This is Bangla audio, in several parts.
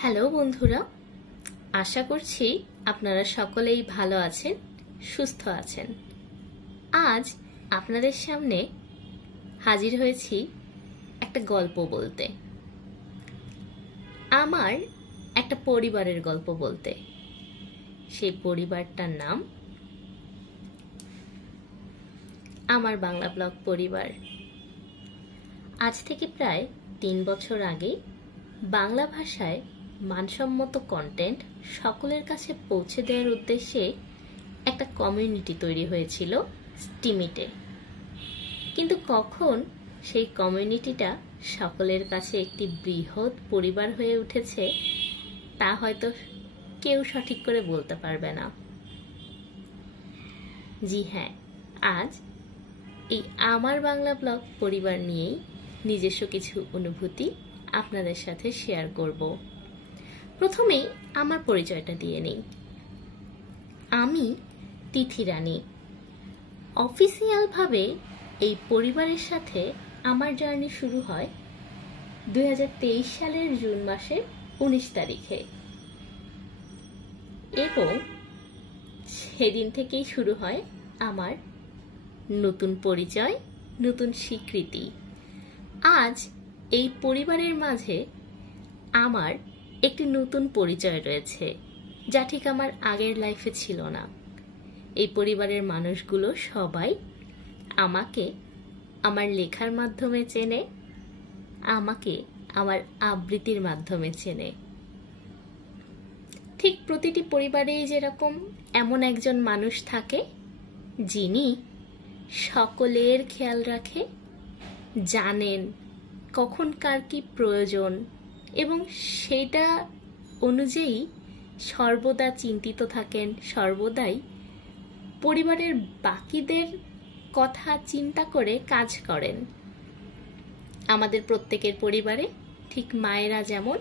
হ্যালো বন্ধুরা, আশা করছি আপনারা সকলেই ভালো আছেন, সুস্থ আছেন। আজ আপনাদের সামনে হাজির হয়েছি একটা গল্প বলতে, আমার একটা পরিবারের গল্প বলতে। সেই পরিবারটার নাম আমার বাংলা ব্লগ পরিবার। আজ থেকে প্রায় 3 বছর আগে বাংলা ভাষায় মানসম্মত কন্টেন্ট সকলের কাছে পৌঁছে দেওয়ার উদ্দেশ্যে একটা কমিউনিটি তৈরি হয়েছিল স্টিমিটে। কিন্তু কখন সেই কমিউনিটিটা সকলের কাছে একটি বৃহৎ পরিবার হয়ে উঠেছে তা হয়তো কেউ সঠিক করে বলতে পারবে না। জি হ্যাঁ, আজ এই আমার বাংলা ব্লগ পরিবার নিয়েই নিজস্ব কিছু অনুভূতি আপনাদের সাথে শেয়ার করব। প্রথমেই আমার পরিচয়টা দিয়ে নিই। আমি তিথি রানী। অফিসিয়ালভাবে এই পরিবারের সাথে আমার জার্নি শুরু হয় 2023 সালের জুন মাসের 19 তারিখে, এবং সেদিন থেকেই শুরু হয় আমার নতুন পরিচয়, নতুন স্বীকৃতি। আজ এই পরিবারের মাঝে আমার একটি নতুন পরিচয় রয়েছে, যা ঠিক আমার আগের লাইফে ছিল না। এই পরিবারের মানুষগুলো সবাই আমাকে আমার লেখার মাধ্যমে চেনে, আমাকে আমার আবৃত্তির মাধ্যমে চেনে। ঠিক প্রতিটি পরিবারেই যেরকম এমন একজন মানুষ থাকে যিনি সকলের খেয়াল রাখে, জানেন কখন কার কি প্রয়োজন, এবং সেটা অনুযায়ী সর্বদা চিন্তিত থাকেন, সর্বদাই পরিবারের বাকিদের কথা চিন্তা করে কাজ করেন। আমাদের প্রত্যেকের পরিবারে ঠিক মায়েরা যেমন,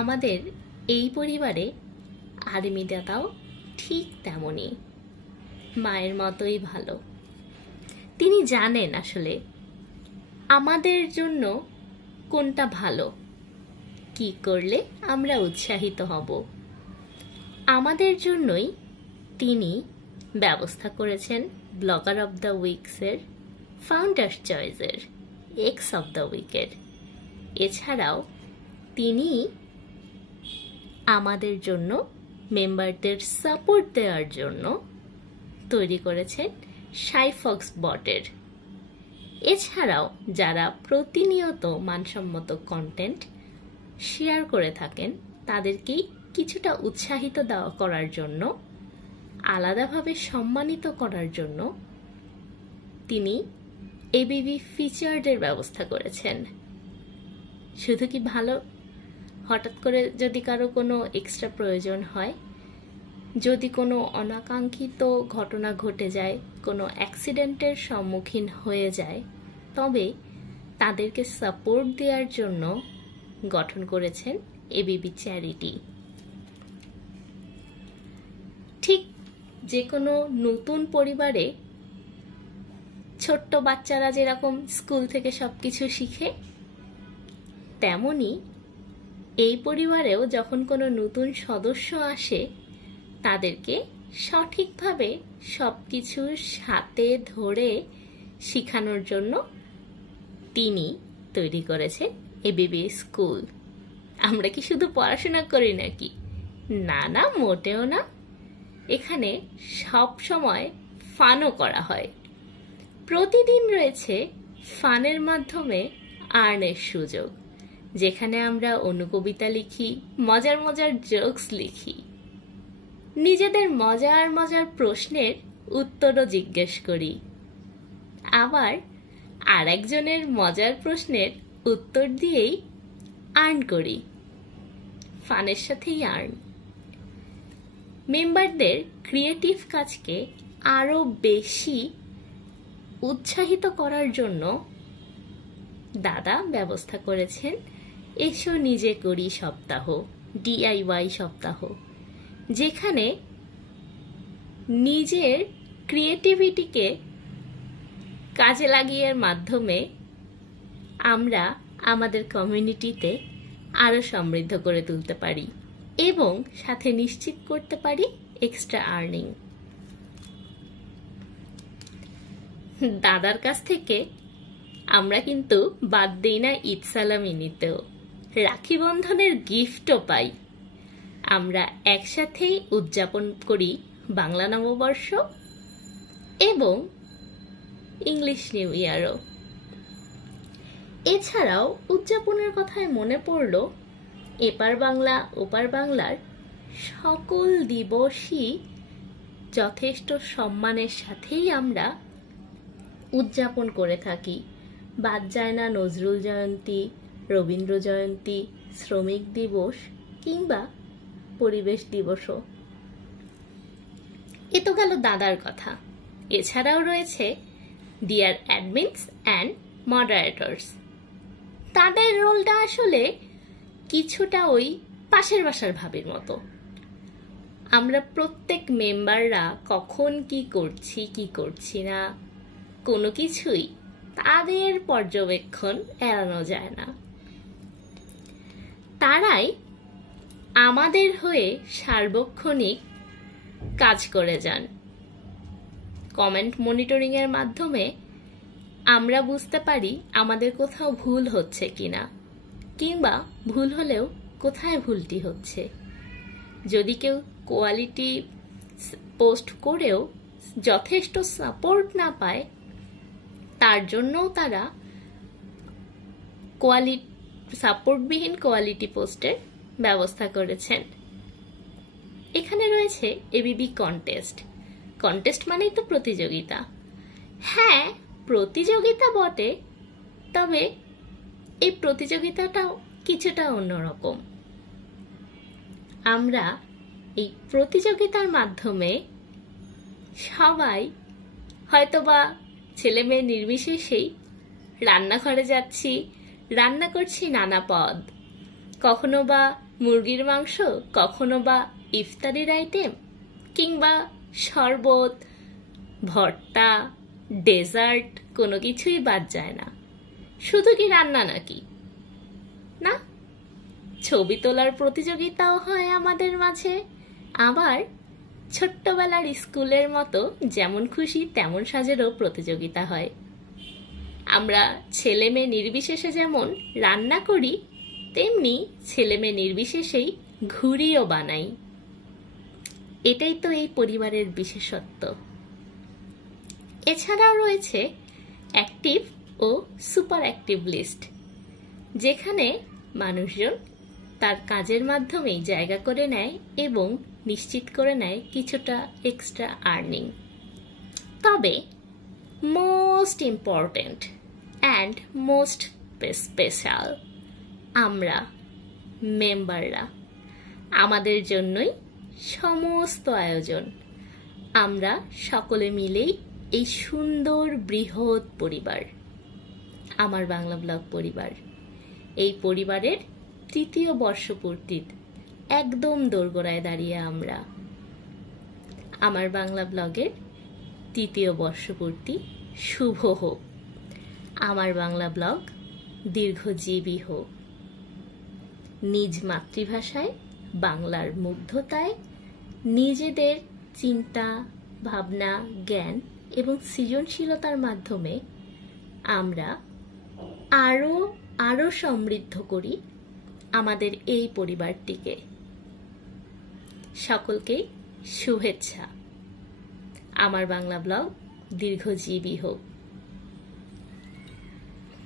আমাদের এই পরিবারে আর্মি দাদাও ঠিক তেমনই, মায়ের মতোই ভালো। তিনি জানেন আসলে আমাদের জন্য কোনটা ভালো, কি করলে আমরা উৎসাহিত হব। আমাদের জন্যই তিনি ব্যবস্থা করেছেন ব্লগার অব দ্য উইকসের, ফাউন্ডার্স চয়েসের, এক্স অব দ্য উইকের। এছাড়াও তিনি আমাদের জন্য মেম্বারদের সাপোর্ট দেওয়ার জন্য তৈরি করেছেন শাইফক্স বটের। এছাড়াও যারা প্রতিনিয়ত মানসম্মত কন্টেন্ট শেয়ার করে থাকেন তাদেরকেই কিছুটা উৎসাহিত করার জন্য, আলাদাভাবে সম্মানিত করার জন্য তিনি এবিবি ফিচার্ডের ব্যবস্থা করেছেন। শুধু কি ভালো, হঠাৎ করে যদি কারো কোনো এক্সট্রা প্রয়োজন হয়, যদি কোনো অনাকাঙ্ক্ষিত ঘটনা ঘটে যায়, কোনো অ্যাক্সিডেন্টের সম্মুখীন হয়ে যায়, তবে তাদেরকে সাপোর্ট দেওয়ার জন্য গঠন করেছেন এবিবি চ্যারিটি। ঠিক যে কোনো নতুন পরিবারে ছোট্ট বাচ্চারা যেরকম স্কুল থেকে সবকিছু শিখে, তেমনি এই পরিবারেও যখন কোনো নতুন সদস্য আসে তাদেরকে সঠিকভাবে সবকিছু সাথে ধরে শেখানোর জন্য তিনি তৈরি করেছেন এবিবি স্কুল। আমরা কি শুধু পড়াশোনা করি নাকি? না না, মোটেও না। এখানে সব সময় ফানও করা হয়। প্রতিদিন রয়েছে ফানের মাধ্যমে আর্নের সুযোগ, যেখানে আমরা অনুকবিতা লিখি, মজার মজার জোকস লিখি, নিজেদের মজার মজার প্রশ্নের উত্তরও জিজ্ঞেস করি, আবার আরেকজনের মজার প্রশ্নের উত্তর দিয়েই আর্ন করি। ফানের সাথেই আর্ন। মেম্বারদের ক্রিয়েটিভ কাজকে আরো বেশি উৎসাহিত করার জন্য দাদা ব্যবস্থা করেছেন এসো নিজে করি সপ্তাহ, ডিআইওয়াই সপ্তাহ, যেখানে নিজের ক্রিয়েটিভিটিকে কাজে লাগিয়ে মাধ্যমে আমরা আমাদের কমিউনিটিতে আরো সমৃদ্ধ করে তুলতে পারি এবং সাথে নিশ্চিত করতে পারি এক্সট্রা আর্নিং। দাদার কাছ থেকে আমরা কিন্তু বাদ দিই না ঈদ সালামি নিতেও, রাখি বন্ধনের গিফটও পাই। আমরা একসাথেই উদযাপন করি বাংলা নববর্ষ এবং ইংলিশ নিউ ইয়ারও। এছাড়াও উদযাপনের কথায় মনে পড়ল, এপার বাংলা ওপার বাংলার সকল দিবসই যথেষ্ট সম্মানের সাথেই আমরা উদযাপন করে থাকি। বাদ যায় না নজরুল জয়ন্তী, রবীন্দ্র জয়ন্তী, শ্রমিক দিবস কিংবা পরিবেশ দিবসও। এ তো গেল দাদার কথা। এছাড়াও রয়েছে ডিয়ার অ্যাডমিনস অ্যান্ড মডারেটরস। তাদের রোলটা আসলে কিছুটা ওই পাশের বাসার ভাবির মতো। আমরা প্রত্যেক মেম্বাররা কখন কি করছি কি করছি না কোনো কিছুই তাদের পর্যবেক্ষণ এড়ানো যায় না। তারাই আমাদের হয়ে সার্বক্ষণিক কাজ করে যান। কমেন্ট মনিটরিং এর মাধ্যমে আমরা বুঝতে পারি আমাদের কোথাও ভুল হচ্ছে কিনা, কিংবা ভুল হলেও কোথায় ভুলটি হচ্ছে। যদি কেউ কোয়ালিটি পোস্ট করেও যথেষ্ট সাপোর্ট না পায়, তার জন্যও তারা সাপোর্টবিহীন কোয়ালিটি পোস্টের ব্যবস্থা করেছেন। এখানে রয়েছে এবিবি কন্টেস্ট। কন্টেস্ট মানেই তো প্রতিযোগিতা। হ্যাঁ, প্রতিযোগিতা বটে, তবে এই প্রতিযোগিতাটাও কিছুটা অন্যরকম। আমরা এই প্রতিযোগিতার মাধ্যমে সবাই হয়তোবা ছেলে মেয়ে নির্বিশেষেই রান্নাঘরে যাচ্ছি, রান্না করছি নানা পদ, কখনো বা মুরগির মাংস, কখনো বা ইফতারির আইটেম, কিংবা শরবত, ভর্তা, ডেজার্ট, কোনো কিছুই বাদ যায় না। শুধু কি রান্না নাকি? না, ছবি তোলার প্রতিযোগিতাও হয় আমাদের মাঝে। আবার ছোট্টবেলার স্কুলের মতো যেমন খুশি তেমন সাজেরও প্রতিযোগিতা হয়। আমরা ছেলে মেয়ে নির্বিশেষে যেমন রান্না করি, তেমনি ছেলে মেয়ে নির্বিশেষেই ঘুড়িও বানাই। এটাই তো এই পরিবারের বিশেষত্ব। এছাড়াও রয়েছে অ্যাক্টিভ ও সুপার অ্যাক্টিভ লিস্ট, যেখানে মানুষজন তার কাজের মাধ্যমেই জায়গা করে নেয় এবং নিশ্চিত করে নেয় কিছুটা এক্সট্রা আর্নিং। তবে most important and most special আমরা মেম্বাররা, আমাদের জন্যই সমস্ত আয়োজন। আমরা সকলে মিলেই এই সুন্দর বৃহৎ পরিবার আমার বাংলা ব্লগ পরিবার। এই পরিবারের তৃতীয় বর্ষপূর্তির একদম দোরগোড়ায় দাঁড়িয়ে আমরা। আমার বাংলা ব্লগের তৃতীয় বর্ষপূর্তি শুভ হোক। আমার বাংলা ব্লগ দীর্ঘজীবী হোক। নিজ মাতৃভাষায় বাংলার মুগ্ধতায় নিজেদের চিন্তা ভাবনা, জ্ঞান এবং সৃজনশীলতার মাধ্যমে আমরা আরো আরো সমৃদ্ধ করি আমাদের এই পরিবারটিকে। সকলকে শুভেচ্ছা। আমার বাংলা ব্লগ দীর্ঘজীবী হোক।